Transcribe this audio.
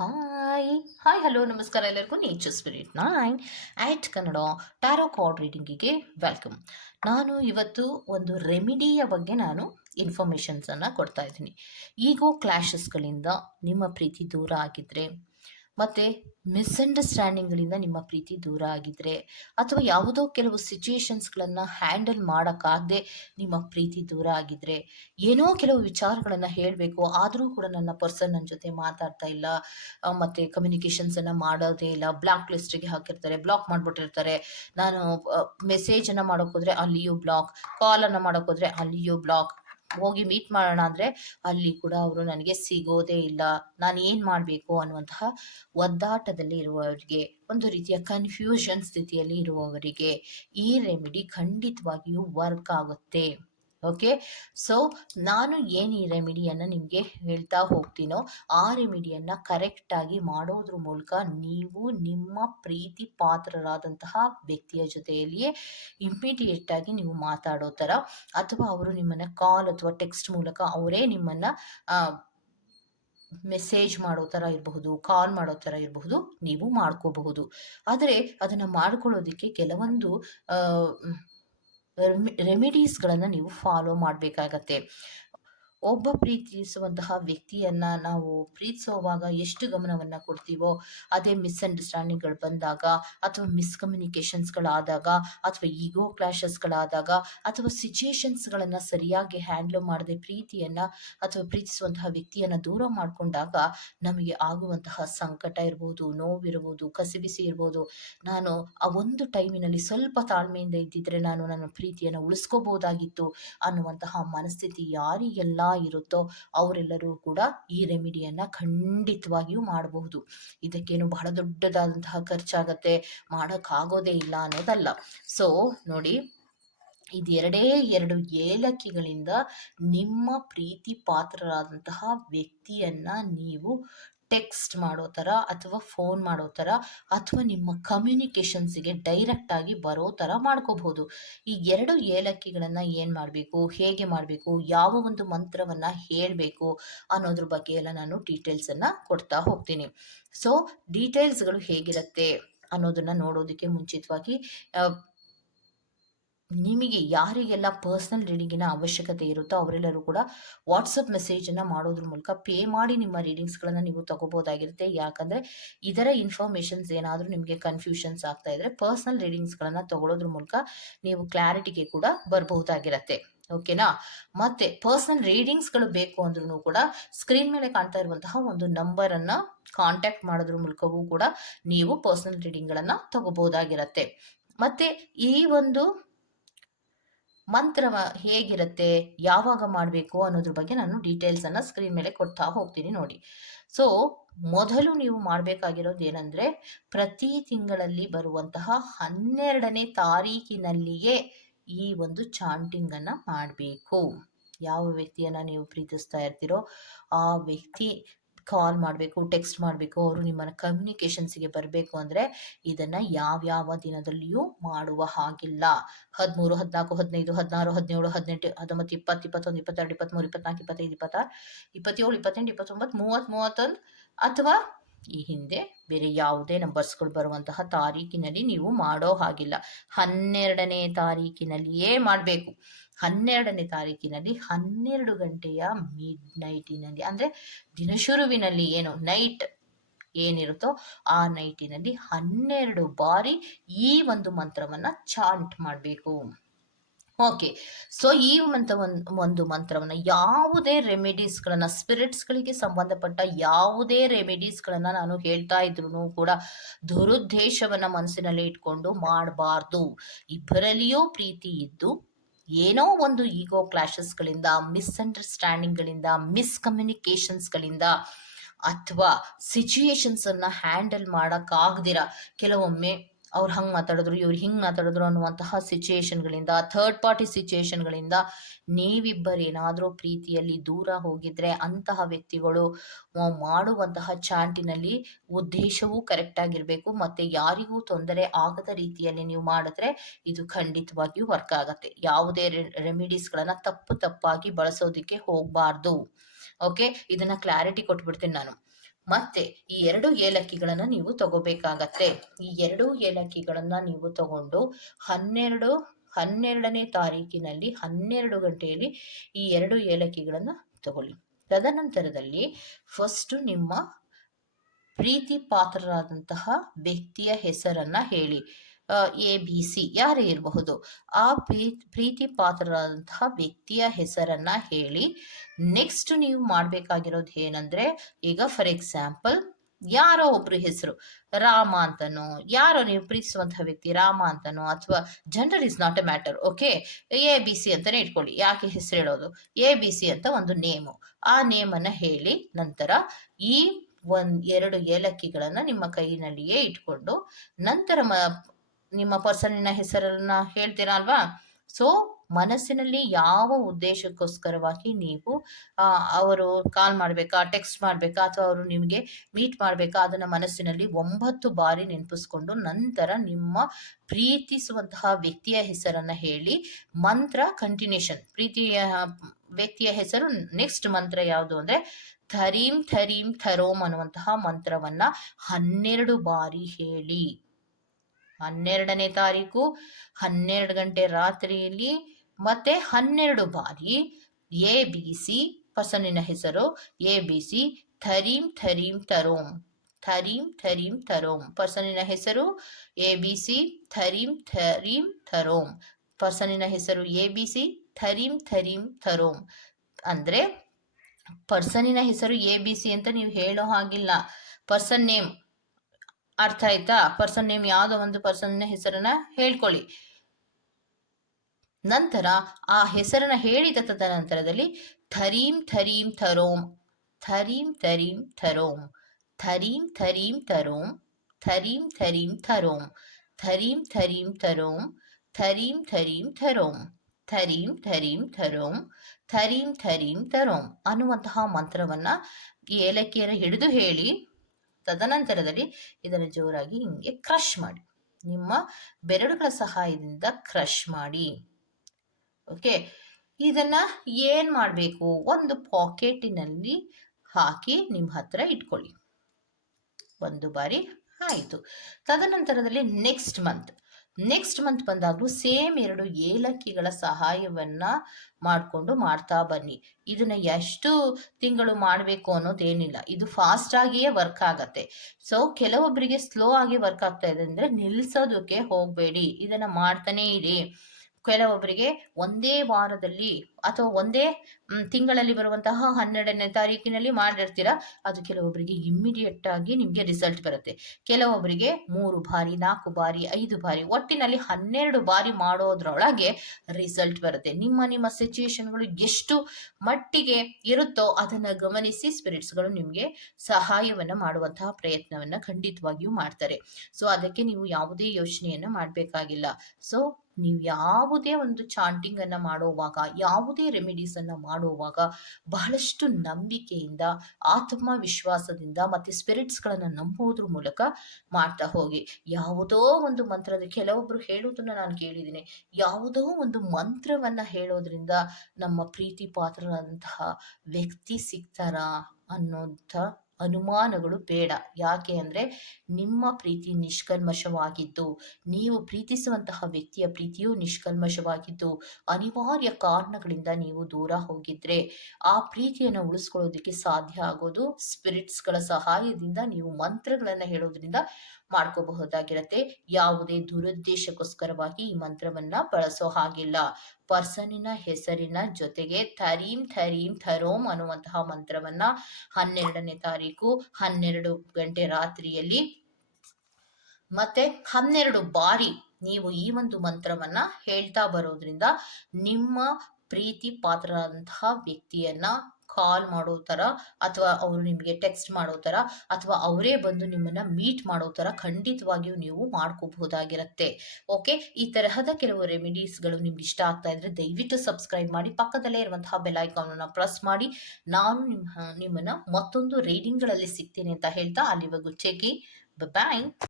Hi hi hello ನಮಸ್ಕಾರ ಎಲ್ಲರಿಗೂ. Nature spirit nine at Kannada tarot card ರೀಡಿಂಗಿಗೆ welcome ನಾನು ಇವತ್ತು ಒಂದು ರೆಮಿಡಿಯ ಬಗ್ಗೆ ನಾನು ಇನ್ಫಾರ್ಮೇಷನ್ಸನ್ನು ಕೊಡ್ತಾ ಇದ್ದೀನಿ. ಈಗೋ ಕ್ಲಾಶಸ್ಗಳಿಂದ ನಿಮ್ಮ ಪ್ರೀತಿ ದೂರ ಆಗಿದ್ದರೆ ಮತ್ತು ಮಿಸ್ಅಂಡರ್ಸ್ಟ್ಯಾಂಡಿಂಗ್ಗಳಿಂದ ನಿಮ್ಮ ಪ್ರೀತಿ ದೂರ ಆಗಿದ್ರೆ ಅಥವಾ ಯಾವುದೋ ಕೆಲವು ಸಿಚುಯೇಷನ್ಸ್ಗಳನ್ನು ಹ್ಯಾಂಡಲ್ ಮಾಡೋಕ್ಕಾಗದೆ ನಿಮ್ಮ ಪ್ರೀತಿ ದೂರ ಆಗಿದ್ರೆ ಏನೋ ಕೆಲವು ವಿಚಾರಗಳನ್ನು ಹೇಳಬೇಕು, ಆದರೂ ಕೂಡ ನನ್ನ ಪರ್ಸನ್ ನನ್ನ ಜೊತೆ ಮಾತಾಡ್ತಾ ಇಲ್ಲ ಮತ್ತು ಕಮ್ಯುನಿಕೇಷನ್ಸನ್ನು ಮಾಡೋದೇ ಇಲ್ಲ ಬ್ಲಾಕ್ ಲಿಸ್ಟಿಗೆ ಹಾಕಿರ್ತಾರೆ ಬ್ಲಾಕ್ ಮಾಡಿಬಿಟ್ಟಿರ್ತಾರೆ, ನಾನು ಮೆಸೇಜನ್ನು ಮಾಡೋಕ್ಕೋದ್ರೆ ಅಲ್ಲಿಯೂ ಬ್ಲಾಕ್ ಕಾಲನ್ನು ಮಾಡೋಕ್ಕೋದ್ರೆ ಅಲ್ಲಿಯೂ ಬ್ಲಾಕ್ ಹೋಗಿ ಮೀಟ್ ಮಾಡೋಣ ಅಂದ್ರೆ ಅಲ್ಲಿ ಕೂಡ ಅವರು ನನಗೆ ಸಿಗೋದೇ ಇಲ್ಲ, ನಾನು ಏನು ಮಾಡಬೇಕು ಅನ್ನುವಂತಹ ಒದ್ದಾಟದಲ್ಲಿ ಇರುವವರಿಗೆ, ಒಂದು ರೀತಿಯ ಕನ್ಫ್ಯೂಷನ್ ಸ್ಥಿತಿಯಲ್ಲಿ ಇರುವವರಿಗೆ ಈ ರೆಮಿಡಿ ಖಂಡಿತವಾಗಿಯೂ ವರ್ಕ್ ಆಗುತ್ತೆ. ಓಕೆ ಸೊ ನಾನು ಏನು ಈ ರೆಮಿಡಿಯನ್ನು ನಿಮಗೆ ಹೇಳ್ತಾ ಹೋಗ್ತೀನೋ, ಆ ರೆಮಿಡಿಯನ್ನು ಕರೆಕ್ಟಾಗಿ ಮಾಡೋದ್ರ ಮೂಲಕ ನೀವು ನಿಮ್ಮ ಪ್ರೀತಿ ಪಾತ್ರರಾದಂತಹ ವ್ಯಕ್ತಿಯ ಜೊತೆಯಲ್ಲಿಯೇ ಇಮ್ಮಿಡಿಯೇಟಾಗಿ ನೀವು ಮಾತಾಡೋ ಥರ, ಅಥವಾ ಅವರು ನಿಮ್ಮನ್ನು ಕಾಲ್ ಅಥವಾ ಟೆಕ್ಸ್ಟ್ ಮೂಲಕ ಅವರೇ ನಿಮ್ಮನ್ನು ಮೆಸೇಜ್ ಮಾಡೋ ಥರ ಇರಬಹುದು ಕಾಲ್ ಮಾಡೋ ಥರ ಇರಬಹುದು, ನೀವು ಮಾಡ್ಕೋಬಹುದು. ಆದರೆ, ಅದನ್ನು ಮಾಡ್ಕೊಳ್ಳೋದಕ್ಕೆ ಕೆಲವೊಂದು ರೆಮಿಡೀಸ್ಗಳನ್ನು ನೀವು ಫಾಲೋ ಮಾಡಬೇಕಾಗತ್ತೆ. ಒಬ್ಬ ಪ್ರೀತಿಸುವಂತಹ ವ್ಯಕ್ತಿಯನ್ನ ನಾವು ಪ್ರೀತಿಸುವಾಗ ಎಷ್ಟು ಗಮನವನ್ನು ಕೊಡ್ತೀವೋ ಅದೇ ಮಿಸ್ಅಂಡರ್ಸ್ಟ್ಯಾಂಡಿಂಗ್ಗಳು ಬಂದಾಗ ಅಥವಾ ಮಿಸ್ಕಮ್ಯುನಿಕೇಷನ್ಸ್ಗಳಾದಾಗ ಅಥವಾ ಈಗೋ ಕ್ಲಾಶಸ್ಗಳಾದಾಗ ಅಥವಾ ಸಿಚುಯೇಷನ್ಸ್ಗಳನ್ನು ಸರಿಯಾಗಿ ಹ್ಯಾಂಡಲ್ ಮಾಡದೆ ಪ್ರೀತಿಯನ್ನು ಅಥವಾ ಪ್ರೀತಿಸುವಂತಹ ವ್ಯಕ್ತಿಯನ್ನು ದೂರ ಮಾಡಿಕೊಂಡಾಗ ನಮಗೆ ಆಗುವಂತಹ ಸಂಕಟ ಇರ್ಬೋದು, ನೋವಿರ್ಬೋದು ಕಸಿಬಿಸಿ ಇರ್ಬೋದು. ನಾನು ಆ ಒಂದು ಟೈಮಿನಲ್ಲಿ ಸ್ವಲ್ಪ ತಾಳ್ಮೆಯಿಂದ ಇದ್ದಿದ್ರೆ ನಾನು ನನ್ನ ಪ್ರೀತಿಯನ್ನು ಉಳಿಸ್ಕೋಬೋದಾಗಿತ್ತು ಅನ್ನುವಂತಹ ಮನಸ್ಥಿತಿ ಯಾರಿಗೆಲ್ಲ ಇರುತ್ತೋ ಅವರೆಲ್ಲರೂ ಕೂಡ ಈ ರೆಮಿಡಿಯನ್ನು ಖಂಡಿತವಾಗಿಯೂ ಮಾಡಬಹುದು. ಇದಕ್ಕೇನು ಬಹಳ ದೊಡ್ಡದಾದಂತಹ ಖರ್ಚಾಗತ್ತೆ, ಮಾಡೋಕ್ಕಾಗೋದೇ ಇಲ್ಲ ಅನ್ನೋದಲ್ಲ. ಸೊ ನೋಡಿ, ಇದೆರಡೇ ಎರಡು ಏಲಕ್ಕಿಗಳಿಂದ ನಿಮ್ಮ ಪ್ರೀತಿ ಪಾತ್ರರಾದಂತಹ ವ್ಯಕ್ತಿಯನ್ನ ನೀವು ಟೆಕ್ಸ್ಟ್ ಮಾಡೋ ಥರ ಅಥವಾ ಫೋನ್ ಮಾಡೋ ಥರ ಅಥವಾ ನಿಮ್ಮ ಕಮ್ಯುನಿಕೇಷನ್ಸಿಗೆ ಡೈರೆಕ್ಟಾಗಿ ಬರೋ ಥರ ಮಾಡ್ಕೋಬಹುದು. ಈ ಎರಡು ಏಲಕ್ಕಿಗಳನ್ನು ಏನು ಮಾಡಬೇಕು, ಹೇಗೆ ಮಾಡಬೇಕು, ಯಾವ ಒಂದು ಮಂತ್ರವನ್ನು ಹೇಳಬೇಕು ಅನ್ನೋದ್ರ ಬಗ್ಗೆ ಎಲ್ಲ ನಾನು ಡೀಟೇಲ್ಸನ್ನು ಕೊಡ್ತಾ ಹೋಗ್ತೀನಿ. ಸೊ ಡೀಟೇಲ್ಸ್ಗಳು ಹೇಗಿರುತ್ತೆ ಅನ್ನೋದನ್ನು ನೋಡೋದಕ್ಕೆ ಮುಂಚಿತವಾಗಿ ನಿಮಗೆ ಯಾರಿಗೆಲ್ಲ ಪರ್ಸ್ನಲ್ ರೀಡಿಂಗಿನ ಅವಶ್ಯಕತೆ ಇರುತ್ತೋ ಅವರೆಲ್ಲರೂ ಕೂಡ ವಾಟ್ಸಪ್ ಮೆಸೇಜನ್ನು ಮಾಡೋದ್ರ ಮೂಲಕ ಪೇ ಮಾಡಿ ನಿಮ್ಮ ರೀಡಿಂಗ್ಸ್ಗಳನ್ನು ನೀವು ತಗೋಬೋದಾಗಿರುತ್ತೆ. ಯಾಕಂದರೆ ಇದರ ಇನ್ಫಾರ್ಮೇಷನ್ಸ್ ಏನಾದರೂ ನಿಮಗೆ ಕನ್ಫ್ಯೂಷನ್ಸ್ ಆಗ್ತಾ ಇದ್ದರೆ ಪರ್ಸ್ನಲ್ ರೀಡಿಂಗ್ಸ್ಗಳನ್ನು ತಗೊಳ್ಳೋದ್ರ ಮೂಲಕ ನೀವು ಕ್ಲಾರಿಟಿಗೆ ಕೂಡ ಬರಬಹುದಾಗಿರುತ್ತೆ. ಓಕೆನಾ ಮತ್ತೆ ಪರ್ಸನಲ್ ರೀಡಿಂಗ್ಸ್ಗಳು ಬೇಕು ಅಂದ್ರೂ ಕೂಡ ಸ್ಕ್ರೀನ್ ಮೇಲೆ ಕಾಣ್ತಾ ಇರುವಂತಹ ಒಂದು ನಂಬರನ್ನು ಕಾಂಟ್ಯಾಕ್ಟ್ ಮಾಡೋದ್ರ ಮೂಲಕವೂ ಕೂಡ ನೀವು ಪರ್ಸನಲ್ ರೀಡಿಂಗ್ಗಳನ್ನು ತಗೋಬಹುದಾಗಿರತ್ತೆ ಮತ್ತೆ ಈ ಒಂದು ಮಂತ್ರ ಹೇಗಿರುತ್ತೆ, ಯಾವಾಗ ಮಾಡಬೇಕು ಅನ್ನೋದ್ರ ಬಗ್ಗೆ ನಾನು ಡೀಟೇಲ್ಸನ್ನು ಸ್ಕ್ರೀನ್ ಮೇಲೆ ಕೊಡ್ತಾ ಹೋಗ್ತೀನಿ ನೋಡಿ. ಸೊ ಮೊದಲು ನೀವು ಮಾಡಬೇಕಾಗಿರೋದು ಏನಂದರೆ, ಪ್ರತಿ ತಿಂಗಳಲ್ಲಿ ಬರುವಂತಹ ಹನ್ನೆರಡನೇ ತಾರೀಕಿನಲ್ಲಿಯೇ ಈ ಒಂದು ಚಾಂಟಿಂಗನ್ನು ಮಾಡಬೇಕು. ಯಾವ ವ್ಯಕ್ತಿಯನ್ನು ನೀವು ಪ್ರೀತಿಸ್ತಾ ಇರ್ತೀರೋ, ಆ ವ್ಯಕ್ತಿ ಕಾಲ್ ಮಾಡಬೇಕು ಟೆಕ್ಸ್ಟ್ ಮಾಡಬೇಕು, ಅವರು ನಿಮ್ಮನ್ನು ಕಮ್ಯುನಿಕೇಷನ್ಸಿಗೆ ಬರಬೇಕು ಅಂದರೆ ಇದನ್ನು ಯಾವ್ಯಾವ ದಿನದಲ್ಲಿಯೂ ಮಾಡುವ ಹಾಗಿಲ್ಲ. ಹದಿಮೂರು, ಹದಿನಾಲ್ಕು, ಹದಿನೈದು, ಹದಿನಾರು, ಹದಿನೇಳು, ಹದಿನೆಂಟು, ಹತ್ತೊಂಬತ್ತು, ಇಪ್ಪತ್ತು, ಇಪ್ಪತ್ತೊಂದು, ಇಪ್ಪತ್ತೆರಡು, ಇಪ್ಪತ್ತ್ಮೂರು ಇಪ್ಪತ್ನಾಲ್ಕು ಇಪ್ಪತ್ತೈದು ಇಪ್ಪತ್ತಾರು ಇಪ್ಪತ್ತೇಳು, ಇಪ್ಪತ್ತೆಂಟು, ಇಪ್ಪತ್ತೊಂಬತ್ತು, ಮೂವತ್ತು, ಮೂವತ್ತೊಂದು ಅಥವಾ ಈ ಹಿಂದೆ ಬೇರೆ ಯಾವುದೇ ನಂಬರ್ಸ್ಗಳು ಬರುವಂತಹ ತಾರೀಕಿನಲ್ಲಿ ನೀವು ಮಾಡೋ ಹಾಗಿಲ್ಲ. ಹನ್ನೆರಡನೇ ತಾರೀಕಿನಲ್ಲಿಯೇ ಮಾಡಬೇಕು. ಹನ್ನೆರಡನೇ ತಾರೀಕಿನಲ್ಲಿ ಹನ್ನೆರಡು ಗಂಟೆಯ ಮಿಡ್ ನೈಟಿನಲ್ಲಿ ಅಂದರೆ ದಿನಶುರುವಿನಲ್ಲಿ ಏನು ನೈಟ್ ಏನಿರುತ್ತೋ ಆ ನೈಟಿನಲ್ಲಿ ಹನ್ನೆರಡು ಬಾರಿ ಈ ಒಂದು ಮಂತ್ರವನ್ನು ಚಾಂಟ್ ಮಾಡಬೇಕು. ಓಕೆ ಸೊ ಈ ಮಂತ್ರ ಒಂದು ಮಂತ್ರವನ್ನು ಯಾವುದೇ ರೆಮಿಡೀಸ್ಗಳನ್ನು ಸ್ಪಿರಿಟ್ಸ್ಗಳಿಗೆ ಸಂಬಂಧಪಟ್ಟ ಯಾವುದೇ ರೆಮಿಡೀಸ್ಗಳನ್ನು ನಾನು ಹೇಳ್ತಾ ಇದ್ರು ಕೂಡ ದುರುದ್ದೇಶವನ್ನು ಮನಸ್ಸಿನಲ್ಲಿ ಇಟ್ಕೊಂಡು ಮಾಡಬಾರ್ದು. ಇಬ್ಬರಲ್ಲಿಯೂ ಪ್ರೀತಿ ಇದ್ದು, ಏನೋ ಒಂದು ಈಗೋ ಕ್ಲಾಶಸ್ಗಳಿಂದ ಮಿಸ್ಅಂಡರ್ಸ್ಟ್ಯಾಂಡಿಂಗ್ಗಳಿಂದ ಮಿಸ್ಕಮ್ಯುನಿಕೇಶನ್ಸ್ಗಳಿಂದ ಅಥವಾ ಸಿಚುಯೇಷನ್ಸನ್ನು ಹ್ಯಾಂಡಲ್ ಮಾಡೋಕ್ಕಾಗ್ದಿರ, ಕೆಲವೊಮ್ಮೆ ಅವ್ರು ಹಂಗೆ ಮಾತಾಡಿದ್ರು, ಇವ್ರು ಹಿಂಗೆ ಮಾತಾಡಿದ್ರು ಅನ್ನುವಂತಹ ಸಿಚುಯೇಷನ್ಗಳಿಂದ ಥರ್ಡ್ ಪಾರ್ಟಿ ಸಿಚುಯೇಷನ್ಗಳಿಂದ ನೀವಿಬ್ಬರು ಏನಾದರೂ ಪ್ರೀತಿಯಲ್ಲಿ ದೂರ ಹೋಗಿದ್ರೆ ಅಂತಹ ವ್ಯಕ್ತಿಗಳು ಮಾಡುವಂತಹ ಚಾಂಟಿನಲ್ಲಿ ಉದ್ದೇಶವೂ ಕರೆಕ್ಟಾಗಿರಬೇಕು ಮತ್ತು ಯಾರಿಗೂ ತೊಂದರೆ ಆಗದ ರೀತಿಯಲ್ಲಿ ನೀವು ಮಾಡಿದ್ರೆ ಇದು ಖಂಡಿತವಾಗಿಯೂ ವರ್ಕ್ ಆಗುತ್ತೆ. ಯಾವುದೇ ರೆಮಿಡೀಸ್ಗಳನ್ನು ತಪ್ಪು ತಪ್ಪಾಗಿ ಬಳಸೋದಕ್ಕೆ ಹೋಗಬಾರ್ದು. ಓಕೆ ಇದನ್ನು ಕ್ಲಾರಿಟಿ ಕೊಟ್ಬಿಡ್ತೀನಿ ನಾನು. ಮತ್ತೆ ಈ ಎರಡು ಏಲಕ್ಕಿಗಳನ್ನ ನೀವು ತಗೋಬೇಕಾಗತ್ತೆ. ಈ ಎರಡು ಏಲಕ್ಕಿಗಳನ್ನ ನೀವು ತಗೊಂಡು ಹನ್ನೆರಡು, ಹನ್ನೆರಡನೇ ತಾರೀಕಿನಲ್ಲಿ ಹನ್ನೆರಡು ಗಂಟೆಯಲ್ಲಿ ಈ ಎರಡು ಏಲಕ್ಕಿಗಳನ್ನ ತಗೊಳ್ಳಿ. ತದನಂತರದಲ್ಲಿ ಫಸ್ಟ್ ನಿಮ್ಮ ಪ್ರೀತಿ ಪಾತ್ರರಾದಂತಹ ವ್ಯಕ್ತಿಯ ಹೆಸರನ್ನ ಹೇಳಿ. ಎ, ಬಿ, ಸಿ ಯಾರೇ ಇರಬಹುದು. ಆ ಪ್ರೀತಿ ಪಾತ್ರರಾದಂತಹ ವ್ಯಕ್ತಿಯ ಹೆಸರನ್ನ ಹೇಳಿ. ನೆಕ್ಸ್ಟ್ ನೀವು ಮಾಡಬೇಕಾಗಿರೋದು ಏನಂದ್ರೆ, ಈಗ ಫಾರ್ ಎಕ್ಸಾಂಪಲ್ ಯಾರೋ ಒಬ್ರು ಹೆಸರು, ರಾಮ ಅಂತನೋ, ಯಾರೋ ನೀವು ಪ್ರೀತಿಸುವಂತಹ ವ್ಯಕ್ತಿ, ರಾಮ ಅಂತನೋ, ಅಥವಾ general is not a matter okay A, B, C ಅಂತಾನೆ ಇಟ್ಕೊಳ್ಳಿ. ಯಾಕೆ ಹೆಸರು ಹೇಳೋದು? ಎ, ಬಿ, ಸಿ ಅಂತ ಒಂದು ನೇಮು. ಆ ನೇಮನ್ನ ಹೇಳಿ, ನಂತರ ಈ ಒಂದ್ ಎರಡು ಏಲಕ್ಕಿಗಳನ್ನ ನಿಮ್ಮ ಕೈನಲ್ಲಿಯೇ ಇಟ್ಕೊಂಡು, ನಂತರ ನಿಮ್ಮ ಪರ್ಸನಿನ ಹೆಸರನ್ನ ಹೇಳ್ತೀರಾ ಅಲ್ವಾ ಸೊ ಮನಸ್ಸಿನಲ್ಲಿ ಯಾವ ಉದ್ದೇಶಕ್ಕೋಸ್ಕರವಾಗಿ ನೀವು ಅವರು ಕಾಲ್ ಮಾಡಬೇಕಾ ಟೆಕ್ಸ್ಟ್ ಮಾಡಬೇಕಾ, ಅಥವಾ ಅವರು ನಿಮಗೆ ಮೀಟ್ ಮಾಡಬೇಕಾ, ಅದನ್ನ ಮನಸ್ಸಿನಲ್ಲಿ ಒಂಬತ್ತು ಬಾರಿ ನೆನಪಿಸ್ಕೊಂಡು ನಂತರ ನಿಮ್ಮ ಪ್ರೀತಿಸುವಂತಹ ವ್ಯಕ್ತಿಯ ಹೆಸರನ್ನ ಹೇಳಿ, ಮಂತ್ರ ಕಂಟಿನ್ಯೂಷನ್ ಪ್ರೀತಿಯ ವ್ಯಕ್ತಿಯ ಹೆಸರು ನೆಕ್ಸ್ಟ್ ಮಂತ್ರ ಯಾವುದು ಅಂದ್ರೆ, ಥರೀಂ ಥರೀಂ ಥರೋಮ್ ಅನ್ನುವಂತಹ ಮಂತ್ರವನ್ನ ಹನ್ನೆರಡು ಬಾರಿ ಹೇಳಿ. ಹನ್ನೆರಡನೇ ತಾರೀಕು, ಹನ್ನೆರಡು ಗಂಟೆ ರಾತ್ರಿಯಲ್ಲಿ ಮತ್ತೆ ಹನ್ನೆರಡು ಬಾರಿ ಎ ಬಿ ಸಿ ಪಸನಿನ ಹೆಸರು, ಎ ಬಿ ಸಿ ಥರೀಂ ಥರೀಂ ತರೋಂ ಥರೀಂ ಥರೀಂ ತರೋಂ ಪರ್ಸನಿನ ಹೆಸರು ಎ ಬಿ ಸಿ ಥರೀಂ ಥರೀಂ ಥರೋಮ್ ಪರ್ಸನಿನ ಹೆಸರು ಎ ಬಿ ಸಿ ಥರೀಂ ಥರೀಂ ಥರೋಮ್ ಅಂದ್ರೆ ಪರ್ಸನಿನ ಹೆಸರು ಎ ಬಿ ಸಿ ಅಂತ ನೀವು ಹೇಳೋ ಹಾಗಿಲ್ಲ. ಪರ್ಸನ್ ನೇಮ್ ಅರ್ಥ ಆಯ್ತಾ? ಪರ್ಸನ್ ನೇಮ್ ಯಾವುದೋ ಒಂದು ಪರ್ಸನ್ ಹೆಸರನ್ನ ಹೇಳ್ಕೊಳ್ಳಿ. ನಂತರ ಆ ಹೆಸರನ್ನ ಹೇಳಿದ ತದನಂತರದಲ್ಲಿ ಥರೀಂ ಥರೀಂ ಥರೋಮ್ ಥರೀಂ ಥರೀಂ ಥರೋಮ್ ಥರೀಂ ಥರೀಂ ಥರೋಮ್ ಥರೀಂ ಥರೀಂ ಥರೋಮ್ ಥರೀಂ ಥರೀಂ ಥರೋಮ್ ಥರೀಂ ಥರೀಂ ಥರೋಮ್ ಥರೀಂ ಥರೀಂ ಥರೋಮ್ ಥರೀಂ ಥರೀಂ ಥರೋಮ್ ಅನ್ನುವಂತಹ ಮಂತ್ರವನ್ನ ಏಲಕ್ಕಿಯನ್ನು ಹಿಡಿದು ಹೇಳಿ ತದನಂತರದಲ್ಲಿ ಇದನ್ನು ಜೋರಾಗಿ ಹಿಂಗೆ ಕ್ರಶ್ ಮಾಡಿ. ನಿಮ್ಮ ಬೆರಳುಗಳ ಸಹಾಯದಿಂದ ಕ್ರಶ್ ಮಾಡಿ. ಓಕೆ ಇದನ್ನ ಏನ್ ಮಾಡಬೇಕು? ಒಂದು ಪಾಕೆಟಿನಲ್ಲಿ ಹಾಕಿ ನಿಮ್ಮ ಹತ್ರ ಇಟ್ಕೊಳ್ಳಿ. ಒಂದು ಬಾರಿ ಆಯಿತು. ತದನಂತರದಲ್ಲಿ ನೆಕ್ಸ್ಟ್ ಮಂತ್ ನೆಕ್ಸ್ಟ್ ಮಂತ್ ಬಂದಾಗಲೂ ಸೇಮ್ ಎರಡು ಏಲಕ್ಕಿಗಳ ಸಹಾಯವನ್ನ ಮಾಡಿಕೊಂಡು ಮಾಡ್ತಾ ಬನ್ನಿ. ಇದನ್ನ ಎಷ್ಟು ತಿಂಗಳು ಮಾಡಬೇಕು ಅನ್ನೋದೇನಿಲ್ಲ ಇದು ಫಾಸ್ಟ್ ಆಗಿಯೇ ವರ್ಕ್ ಆಗತ್ತೆ. ಸೊ ಕೆಲವೊಬ್ಬರಿಗೆ ಸ್ಲೋ ಆಗಿ ವರ್ಕ್ ಆಗ್ತಾ ಇದೆ ಅಂದ್ರೆ ನಿಲ್ಸೋದಕ್ಕೆ ಹೋಗಬೇಡಿ. ಇದನ್ನ ಮಾಡ್ತಾನೆ ಇರಿ. ಕೆಲವೊಬ್ಬರಿಗೆ ಒಂದೇ ವಾರದಲ್ಲಿ ಅಥವಾ ಒಂದೇ ತಿಂಗಳಲ್ಲಿ ಬರುವಂತಹ ಹನ್ನೆರಡನೇ ತಾರೀಕಿನಲ್ಲಿ ಮಾಡಿರ್ತೀರಾ, ಅದು ಕೆಲವೊಬ್ಬರಿಗೆ ಇಮ್ಮಿಡಿಯೇಟ್ ಆಗಿ ನಿಮಗೆ ರಿಸಲ್ಟ್ ಬರುತ್ತೆ. ಕೆಲವೊಬ್ಬರಿಗೆ ಮೂರು ಬಾರಿ, ನಾಲ್ಕು ಬಾರಿ, ಐದು ಬಾರಿ, ಒಟ್ಟಿನಲ್ಲಿ ಹನ್ನೆರಡು ಬಾರಿ ಮಾಡೋದ್ರೊಳಗೆ ರಿಸಲ್ಟ್ ಬರುತ್ತೆ. ನಿಮ್ಮ ನಿಮ್ಮ ಸಿಚುಯೇಷನ್ಗಳು ಎಷ್ಟು ಮಟ್ಟಿಗೆ ಇರುತ್ತೋ ಅದನ್ನು ಗಮನಿಸಿ ಸ್ಪಿರಿಟ್ಸ್ಗಳು ನಿಮಗೆ ಸಹಾಯವನ್ನು ಮಾಡುವಂತಹ ಪ್ರಯತ್ನವನ್ನ ಖಂಡಿತವಾಗಿಯೂ ಮಾಡ್ತಾರೆ. ಸೊ ಅದಕ್ಕೆ ನೀವು ಯಾವುದೇ ಯೋಚನೆಯನ್ನು ಮಾಡಬೇಕಾಗಿಲ್ಲ. ಸೊ ನೀವು ಯಾವುದೇ ಒಂದು ಚಾಂಟಿಂಗ್ ಅನ್ನ ಮಾಡುವಾಗ, ಯಾವುದೇ ರೆಮಿಡೀಸ್ ಅನ್ನ ಮಾಡುವಾಗ ಬಹಳಷ್ಟು ನಂಬಿಕೆಯಿಂದ, ಆತ್ಮವಿಶ್ವಾಸದಿಂದ ಮತ್ತೆ ಸ್ಪಿರಿಟ್ಸ್ ಗಳನ್ನ ನಂಬುವುದ್ರ ಮೂಲಕ ಮಾಡ್ತಾ ಹೋಗಿ. ಯಾವುದೋ ಒಂದು ಮಂತ್ರದ, ಕೆಲವೊಬ್ರು ಹೇಳುವುದನ್ನ ನಾನು ಕೇಳಿದ್ದೀನಿ. ಯಾವುದೋ ಒಂದು ಮಂತ್ರವನ್ನ ಹೇಳೋದ್ರಿಂದ ನಮ್ಮ ಪ್ರೀತಿ ಪಾತ್ರರಾದಂತಹ ವ್ಯಕ್ತಿ ಸಿಗ್ತಾರಾ ಅನ್ನೋಂಥ ಅನುಮಾನಗಳು ಬೇಡ. ಯಾಕೆ ಅಂದರೆ ನಿಮ್ಮ ಪ್ರೀತಿ ನಿಷ್ಕಲ್ಮಶವಾಗಿದ್ದು, ನೀವು ಪ್ರೀತಿಸುವಂತಹ ವ್ಯಕ್ತಿಯ ಪ್ರೀತಿಯು ನಿಷ್ಕಲ್ಮಶವಾಗಿದ್ದು, ಅನಿವಾರ್ಯ ಕಾರಣಗಳಿಂದ ನೀವು ದೂರ ಹೋಗಿದ್ರೆ ಆ ಪ್ರೀತಿಯನ್ನು ಉಳಿಸ್ಕೊಳ್ಳೋದಕ್ಕೆ ಸಾಧ್ಯ ಆಗೋದು ಸ್ಪಿರಿಟ್ಸ್ಗಳ ಸಹಾಯದಿಂದ, ನೀವು ಮಂತ್ರಗಳನ್ನು ಹೇಳೋದ್ರಿಂದ ಮಾಡ್ಕೋಬಹುದಾಗಿರತ್ತೆ. ಯಾವುದೇ ದುರುದ್ದೇಶಕ್ಕೋಸ್ಕರವಾಗಿ ಈ ಮಂತ್ರವನ್ನ ಬಳಸೋ ಹಾಗಿಲ್ಲ. ಪರ್ಸನಿನ ಹೆಸರಿನ ಜೊತೆಗೆ ಥರೀಂ ಥರೀಂ ಥರೋಮ್ ಅನ್ನುವಂತಹ ಮಂತ್ರವನ್ನ ಹನ್ನೆರಡನೇ ತಾರೀಕು ಹನ್ನೆರಡು ಗಂಟೆ ರಾತ್ರಿಯಲ್ಲಿ ಮತ್ತೆ ಹನ್ನೆರಡು ಬಾರಿ ನೀವು ಈ ಒಂದು ಮಂತ್ರವನ್ನ ಹೇಳ್ತಾ ಬರೋದ್ರಿಂದ ನಿಮ್ಮ ಪ್ರೀತಿ ಪಾತ್ರರಾದಂತಹ ವ್ಯಕ್ತಿಯನ್ನ ಕಾಲ್ ಮಾಡೋ ಥರ ಅಥವಾ ಅವರು ನಿಮಗೆ ಟೆಕ್ಸ್ಟ್ ಮಾಡೋ ಥರ ಅಥವಾ ಅವರೇ ಬಂದು ನಿಮ್ಮನ್ನ ಮೀಟ್ ಮಾಡೋ ಥರ ಖಂಡಿತವಾಗಿಯೂ ನೀವು ಮಾಡ್ಕೋಬಹುದಾಗಿರುತ್ತೆ. ಓಕೆ ಈ ತರಹದ ಕೆಲವು ರೆಮಿಡೀಸ್ಗಳು ನಿಮ್ಗೆ ಇಷ್ಟ ಆಗ್ತಾ ಇದ್ರೆ ದಯವಿಟ್ಟು ಸಬ್ಸ್ಕ್ರೈಬ್ ಮಾಡಿ, ಪಕ್ಕದಲ್ಲೇ ಇರುವಂತಹ ಬೆಲ್ ಐಕಾನ್ ಪ್ರೆಸ್ ಮಾಡಿ. ನಾನು ನಿಮ್ಮ ನಿಮ್ಮನ್ನ ಮತ್ತೊಂದು ರೀಡಿಂಗ್ಗಳಲ್ಲಿ ಸಿಗ್ತೀನಿ ಅಂತ ಹೇಳ್ತಾ ಅಲ್ಲಿವರೆಗೂ ಚೆಕಿ ಬಾಯ್